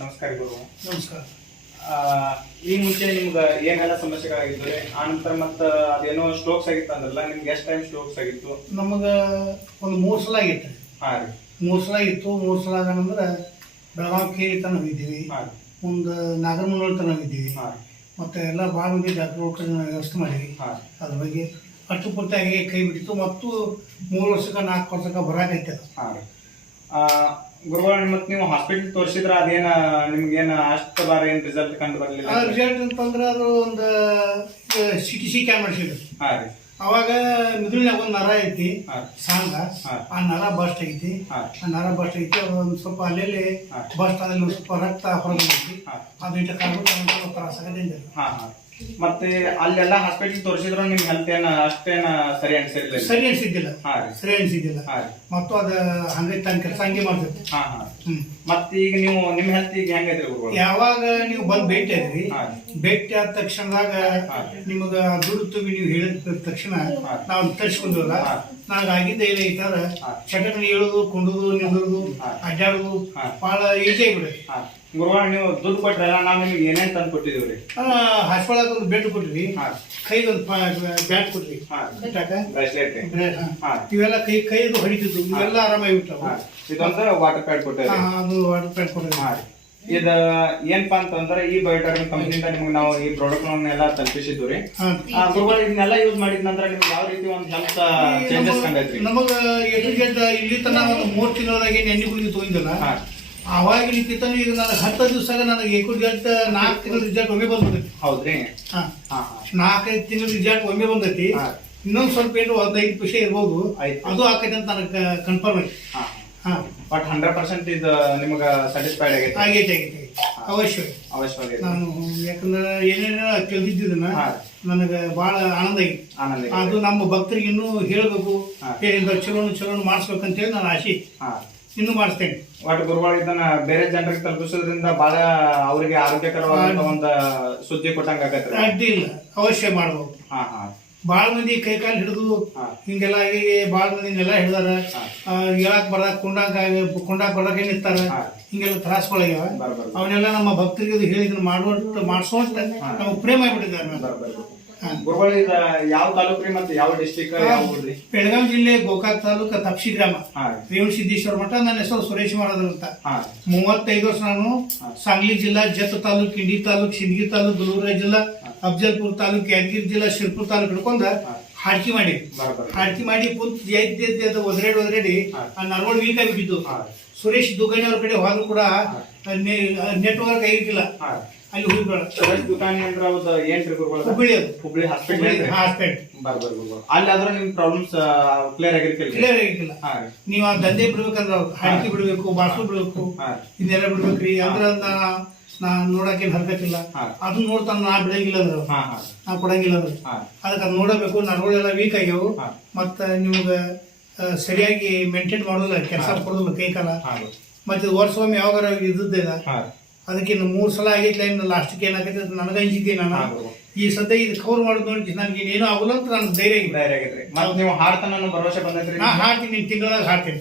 ನಮಸ್ಕಾರ ಗುರು. ನಮಸ್ಕಾರ. ಈ ಮುಂಚೆ ನಿಮ್ಗೆ ಏನೆಲ್ಲ ಸಮಸ್ಯೆಗಳಾಗಿದ್ದು ಆನಂತರ ಮತ್ತು ಅದೇನೋ ಸ್ಟ್ರೋಕ್ಸ್ ಆಗಿತ್ತು ಅಂದ್ರಲ್ಲ, ನಿಮ್ಗೆ ಎಷ್ಟು ಟೈಮ್ ಸ್ಟ್ರೋಕ್ಸ್ ಆಗಿತ್ತು? ನಮಗೆ ಒಂದು 3 ಸಲ ಆಗಿತ್ತು. ಹಾಂ ರೀ. 3 ಸಲ ಆಗಿತ್ತು. 3 ಸಲ ಆಗಂದ್ರೆ ಬೆಳಗಾವಿ ಕೇಳಿ ತನಕ ಹೋಗಿದ್ದೀವಿ, ಹಾಂ ಒಂದು ನಾಗರಮಂಗಲ ತನಕ ಹೋಗಿದ್ದೀವಿ, ಹಾಂ ಮತ್ತು ಎಲ್ಲ ಭಾಳ ಮಂದಿ ಡಾಕ್ಟರ್ ವ್ಯವಸ್ಥೆ ಮಾಡಿದ್ವಿ. ಅದ್ರ ಬಗ್ಗೆ ಅಷ್ಟು ಪೂರ್ತಿಯಾಗಿ ಕೈ ಬಿಟ್ಟಿತ್ತು. ಮತ್ತು 3 ವರ್ಷಕ್ಕೆ 4 ವರ್ಷಕ್ಕೆ ಬರಾಕೈತೆ. ಹಾಂ ರೀ. ಗುರುಗಳು, ಮತ್ತು ನೀವು ಹಾಸ್ಪಿಟಲ್ ತೋರಿಸಿದ್ರೆ ಅದೇನು ನಿಮ್ಗೇನು ಅಷ್ಟು ಬಾರ ಏನು ರಿಸಲ್ಟ್ ಕಂಡು ಬರಲಿಲ್ಲ? ರಿಸಲ್ಟ್ ಅಂತಂದ್ರೆ ಅದು ಒಂದು CT ಸ್ಕ್ಯಾನ್ ಮಾಡಿಸಿದ್ರು. ಹಾಂ ರೀ. ಅವಾಗ ಮಿದುಳಿನಾಗ ಒಂದು ನರ ಐತಿ, ಸಾಂಗ. ಆ ನರ ಬಸ್ಟ್ ಐತಿ. ಆ ನರ ಬಸ್ಟ್ ಐತಿ. ಅದು ಒಂದು ಸ್ವಲ್ಪ ಅಲ್ಲಲ್ಲಿ ಬಸ್ಟ್ ಆದಲ್ಲಿ ಒಂದು ಸ್ವಲ್ಪ ರಕ್ತ ಹೊರಗೈತಿ. ಅದು ಇಟ್ಟ ಕಾರಣ ತ್ರಾಸಾಗದಿಂದ. ಹಾಂ ಹಾಂ. ಮತ್ತೆ ಅಲ್ಲೆಲ್ಲ ಹಾಸ್ಪಿಟಲ್ ತೋರಿಸಿದ್ರು ನಿಮ್ ಹೆಲ್ತ್ ಏನ ಅಷ್ಟೇನ ಸರಿ ಅನ್ಸಿರ್ಲಿಲ್ಲ? ಸರಿ ಅನ್ಸಿದ್ದಿಲ್ಲ. ಸರಿ ಅನ್ಸಿದ್ದಿಲ್ಲ. ಮತ್ತು ಅದ ಹಂಗೆ ತನ್ನ ಕೆಲಸ ಹಂಗೆ ಮಾಡ್ತೈತಿ. ಮತ್ತೆ ಈಗ ನೀವು ನಿಮ್ ಹೆಲ್ತ್ ಈಗ ಹೆಂಗೈತ್ರಿ ಗುರುಗಳು? ಯಾವಾಗ ನೀವು ಬಂದು ಭೇಟಿ ಆದ್ರಿ, ಭೇಟಿ ಆದ ತಕ್ಷಣದಾಗ ನಿಮಗ ದುಡ್ಡು ತುಂಬಿ ನೀವು ಹೇಳಿದ ತಕ್ಷಣ ನಾವು ತರಿಸ್ಕೊಂಡ್ವಲ್ಲ, ನನಗಾಗಿದ್ದ ಏನೈತಂದ್ರ ಚಟಕನ ಹೇಳುದು, ಕುಂಡುದು, ನಿಂದುದು, ಅಡ್ಡಾಡುದು ಭಾಳ ಈಜಿ ಆಗಿಬಿಡೈತಿ. ಗುರುಗಳು, ನೀವು ದುಡ್ಡು ಕೊಟ್ರಲ್ಲ, ನಾವು ನಿಮ್ಗೆ ಏನೇನು ತಂದು ಕೊಟ್ಟಿದ್ದೀವಿ ರೀ? ಹಾಸ್ಪಿಟಲ್ ಒಂದು ಬೆಡ್ ಕೊಟ್ರಿ, ಕೈದೊಂದು ಬ್ಯಾಟ್ ಕೊಟ್ರಿ, ಇವೆಲ್ಲ ಕೈದು ಹೊಡಿತಿದ್ವು, ಇವೆಲ್ಲ ಆರಾಮಾಗಿಬಿಟ್ಟವು. ಇದೊಂದು ವಾಟರ್ ಪ್ಯಾಡ್ ಕೊಟ್ಟಿರಿ. ಅದು ವಾಟರ್ ಪ್ಯಾಡ್ ಕೊಟ್ರಿ. ಇದು ಏನಪ್ಪಾ ಅಂತಂದ್ರೆ ಈ ಬಯೋಟರ್ಮ್ ಕಂಪ್ನಿಯಿಂದ ನಿಮ್ಗೆ ನಾವು ಈ ಪ್ರಾಡಕ್ಟ್ ತಲುಪಿಸಿದ್ವಿ ರೀ. ಗುರುಗಳು, ಇದನ್ನೆಲ್ಲ ಯೂಸ್ ಮಾಡಿದ ನಂತರ ನಿಮ್ಗೆ ಯಾವ ರೀತಿ ಒಂದು ಹೆಲ್ತ್ ಚೇಂಜಸ್ ಕಂಡೈತ್ರಿ? ನಮಗ ಎದುರುಗೆದ್ದ ಇಲ್ಲಿ ತನ ಒಂದು 3 ತಿಂಗಳದಾಗ ಎಣ್ಣೆ ಗುಳಿಗೆ ತೊಗೊಂಡಿಲ್ಲ. ಅವಾಗಿನ ಈಗ ನನಗೆ 10 ದಿವಸ ನನಗೆ ಏಕುಡ್ಗಂಟ 4 ತಿಂಗಳ ರಿಸಲ್ಟ್ ಒಮ್ಮೆ ಬಂದೈತಿ. ಹೌದ್ರಿ. 4-5 ತಿಂಗಳ ರಿಸಲ್ಟ್ ಒಮ್ಮೆ ಬಂದೈತಿ. ಇನ್ನೊಂದು ಸ್ವಲ್ಪ ಏನು 15% ಇರ್ಬೋದು, ಅದು ಆಕೈತೆ ಅಂತ ನನಗೆ ಕನ್ಫರ್ಮ್ ಐತಿ. ಬಟ್ 100% ಇದು ನಿಮ್ಗೆ ಸ್ಯಾಟಿಸ್ಫೈಡ್ ಆಗೈತೆ? ಆಗೈತೆ. ಅವಶ್ಯವಾಗಿ ನಾನು ಯಾಕಂದ್ರೆ ಏನೇನೋ ತಿಳಿದಿದ್ದನ್ನ ನನಗೆ ಬಹಳ ಆನಂದ ಐತಿ. ಅದು ನಮ್ಮ ಭಕ್ತರಿಗೆ ಇನ್ನೂ ಹೇಳಬೇಕು, ಚಲೋ ಮಾಡಿಸ್ಬೇಕಂತೇಳಿ ನನ್ನ ಆಸೆ. ಇನ್ನೂ ಮಾಡಿಸ್ತೇನೆ. ಒಟ್ಟು ಗುರುಗಳು, ಇದನ್ನ ಬೇರೆ ಜನರಿಗೆ ತಲುಪಿಸೋದ್ರಿಂದ ಬಹಳ ಅವರಿಗೆ ಆರೋಗ್ಯಕರವಾದ ಒಂದು ಸುದ್ದಿ ಕೊಟ್ಟಂಗ ಆಗತ್ತೆ. ಅಡ್ಡಿ ಇಲ್ಲ, ಅವಶ್ಯ ಮಾಡ್ಬೋದು. ಬಾಳ ಮಂದಿ ಕೈ ಕಾಲು ಹಿಡಿದು ಹಿಂಗೆಲ್ಲ ಆಗಿ ಬಾಳ ಮಂದಿ ನೆಲ ಹಿಡ್ದಾರ, ಹೇಳಕ್ ಬರ್ದಾಗ ಕುಂಡಾಕ್ ಬರ್ದಾಗ ನಿಂತಾರ, ಹಿಂಗೆಲ್ಲ ತ್ರಾಸಗಳಾಗ್ಯಾವ. ಅವನ್ನೆಲ್ಲ ನಮ್ಮ ಭಕ್ತರಿಗೆ ಹೇಳಿದ್ರು ಮಾಡಿಸೋಂತ ನಮಗ್ ಪ್ರೇಮ ಆಗ್ಬಿಟ್ಟಿದ್ದಾರೆ. ಗುರುಗಳು, ಇದು ಯಾವ ತಾಲೂಕು ರೀ ಮತ್ತೆ ಯಾವ ಡಿಸ್ಟ್ರಿಕ್ಟ್? ಬೆಳಗಾವಿ ಜಿಲ್ಲೆ ಗೋಕಾಕ್ ತಾಲೂಕು ತಪ್ಸಿ ಗ್ರಾಮ, ರೇವಣ ಸಿದ್ದೇಶ್ವರ ಮಠ. ನನ್ನ ಹೆಸರು ಸುರೇಶ್ ಮಹಾರಾಜ್ ಅಂತ. 35 ವರ್ಷ ನಾನು ಸಾಂಗ್ಲಿ ಜಿಲ್ಲಾ, ಜತ್ ತಾಲೂಕ್, ಇಂಡಿ ತಾಲೂಕ್, ಸಿಂದಗಿ ತಾಲೂಕ್, ಗುಲ್ಬರ್ಗ ಜಿಲ್ಲಾ, ಅಫಜಲ್ಪುರ್ ತಾಲೂಕ್, ಯಾದಗಿರಿ ಜಿಲ್ಲಾ, ಶಿರ್ಪುರ್ ತಾಲೂಕ್ ಹಿಡ್ಕೊಂಡ ಹಾಡ್ಕಿ ಮಾಡಿ ಕುಂತ ಒದರೇಡಿ ಆ ನರ್ವಳು ವೀಕ್ ಆಗಿಬಿಟ್ಟಿದ್ದು. ಸುರೇಶ್ ದುಕಾನಿ ಅವ್ರ ಕಡೆ ಹೋದ್ರು ಕೂಡ ನೆಟ್ವರ್ಕ್ ಆಗಿರ್ಲಿಲ್ಲ. ಅಲ್ಲಿ ಹೋಗ್ಬೇಡ. ದುಕಾನಿ ಅಂದ್ರೆ ಅವ್ದು ಏನ್ರಿ ಗುರುಗಳು? ಹುಬ್ಳಿ ಹಾಸ್ಪಿಟಲ್. ಅಲ್ಲಿ ಆದ್ರೆ ನಿಮ್ ಪ್ರಾಬ್ಲಮ್ಸ್ ಕ್ಲಿಯರ್ ಆಗಿರ್ತಿಲ್ಲ. ನೀವ್ ಆ ದಂಧೆ ಬಿಡ್ಬೇಕಂದ್ರ ಹಾಡ್ಕಿ ಬಿಡ್ಬೇಕು, ಬಾಸು ಬಿಡ್ಬೇಕು, ಇದನ್ನೆಲ್ಲ ಬಿಡ್ಬೇಕ್ರಿ. ಅಂದ್ರ ನಾ ನೋಡಕೇನ್ ಹರ್ಕತ್ತಿಲ್ಲ. ಅದನ್ನ ನೋಡ್ತಾನ ನಾ ಬಿಡಂಗಿಲ್ಲ ಅಂದ್ರ, ನಾ ಕೊಡಂಗಿಲ್ಲ ಅಂದ್ರ ಅದಕ್ಕೆ ಅದ್ ನೋಡಬೇಕು. ನರ್ಗಳೆಲ್ಲ ವೀಕ್ ಆಗ್ಯಾವು. ಮತ್ತ ನಿಮ್ಗ ಸರಿಯಾಗಿ ಮೇಂಟೈನ್ ಮಾಡೋದಿಲ್ಲ, ಕೆಲಸ ಕೊಡೋದಿಲ್ಲ ಕೈ ಕಾಲ. ಮತ್ತೆ ವರ್ಷವೊಮ್ಮೆ ಯಾವಾಗಾರ ಇದ್ದಿದ್ದ ಅದಕ್ಕೆ 3 ಸಲ ಆಗೈತಿ. ಲಾಸ್ಟ್ಗೆ ಏನಾಗೈತೆ ನನಗೆ ಅಂಜಿದ್ದೆ. ನಾನು ಈ ಸದ್ಯ ಇದು ಕವರ್ ಮಾಡೋದು ನೋಡಿ ನನಗೆ ಏನೂ ಆಗೋಲ್ಲ ಅಂತ ನನಗೆ ಧೈರ್ಯ ಆಗೈತ್ರಿ. ನೀವು ಹಾಡ್ತಾನ ಭರವಸೆ ಬಂದೈತ್ರಿ? ನಾ ಹಾಡ್ತೀನಿ, ನಿನ್ ತಿಂಗಳದಾಗ ಹಾಡ್ತೀನಿ.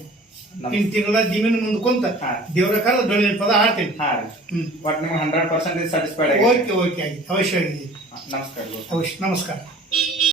ನಿನ್ ತಿಂಗಳದಾಗ ದಿಮಿನ ಮುಂದೆ ಕುಂತ ದೇವರ ಕಾಲ ದೊಡ್ಡ ಪದ ಹಾಡ್ತೀನಿ. ಬಟ್ ನಿಮ್ಗೆ 100% ಸ್ಯಾಟಿಸ್ಫೈಡ್? ಓಕೆ ಆಗಿದೆ, ಅವಶ್ಯವಾಗಿ. ನಮಸ್ಕಾರ. ನಮಸ್ಕಾರ.